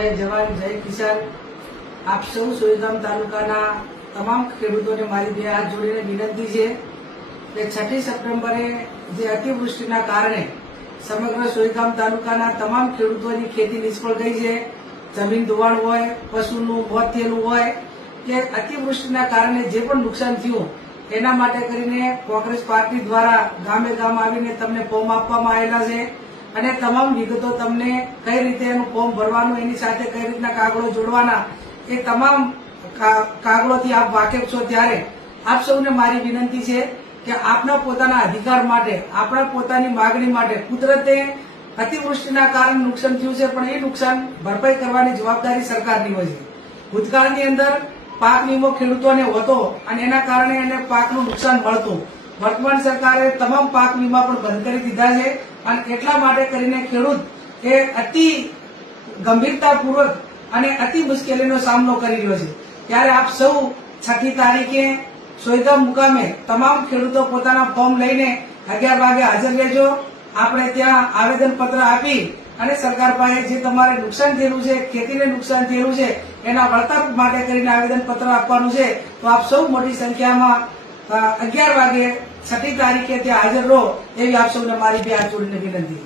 જય જવાન જય કિસાન। આપ સૌ સોયગામ તાલુકાના તમામ ખેડૂતોને મારી બે હાથ જોડીને વિનંતી છે કે 6 સપ્ટેમ્બરે જે અતિવૃષ્ટિના કારણે સમગ્ર સોયગામ તાલુકાના તમામ ખેડૂતોની ખેતી નિષ્ફળ ગઈ છે। જમીન ધોવાણ હોય, પશુનું મોત થયેલું હોય કે અતિવૃષ્ટિના કારણે જે પણ નુકસાન થયું એના માટે કરીને કોંગ્રેસ પાર્ટી દ્વારા ગામે ગામ આવીને તમને ફોર્મ આપવામાં આવેલા છે અને તમામ વિગતો તમને કઈ રીતે એનું ફોર્મ ભરવાનું, એની સાથે કઈ રીતના કાગળો જોડવાના એ તમામ કાગળોથી આપ વાકેફ છો। ત્યારે આપ સૌને મારી વિનંતી છે કે આપના પોતાના અધિકાર માટે, આપણા પોતાની માગણી માટે કુદરતે અતિવૃષ્ટિના કારણે નુકસાન થયું છે પણ એ નુકસાન ભરપાઈ કરવાની જવાબદારી સરકારની હોય છે। ભૂતકાળની અંદર પાક વીમો ખેડૂતોને હતો અને એના કારણે એને પાકનું નુકસાન મળતું। વર્તમાન સરકારે તમામ પાક વીમા પણ બંધ કરી દીધા છે અને એટલા માટે કરીને ખેડૂત એ અતિ ગંભીરતાપૂર્વક અને અતિ મુશ્કેલીનો સામનો કરી રહ્યો છે। ત્યારે આપ સૌ 6મી તારીખે સોયગામ મુકામે તમામ ખેડૂતો પોતાના ફોર્મ લઈને 11 વાગે હાજર રહેજો। આપણે ત્યાં આવેદનપત્ર આપી અને સરકાર પાસે જે તમારે નુકસાન થયેલું છે, ખેતીને નુકસાન થયેલું છે એના વળતર માટે કરીને આવેદનપત્ર આપવાનું છે। તો આપ સૌ મોટી સંખ્યામાં 11 વાગે 6મી તારીખે ત્યાં હાજર રહો એવી આપ સૌને મારી બે હાથ જોડીને વિનંતી।